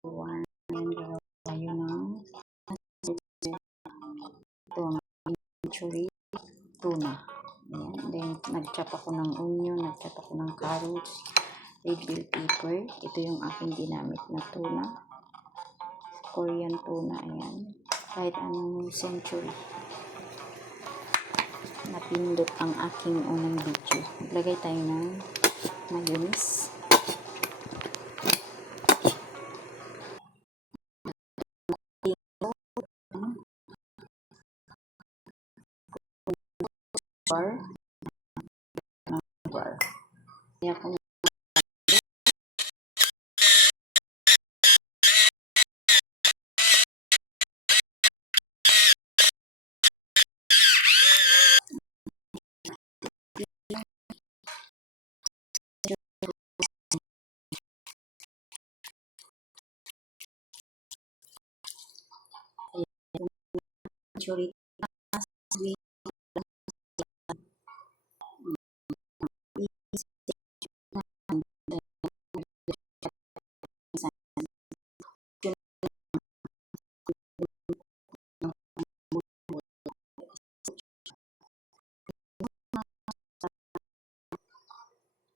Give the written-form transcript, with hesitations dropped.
One, gawa tayo ng ito, century tuna. Ayan. Then, nag-chop ako ng onion, nag-chop ako ng carrots, red bell pepper. Ito yung aking ginamit na tuna. Korean tuna, ayan. Kahit anong century. Napindot ang aking unang video. Maglagay tayo ng mayonnaise. Bar. Kaya kung chori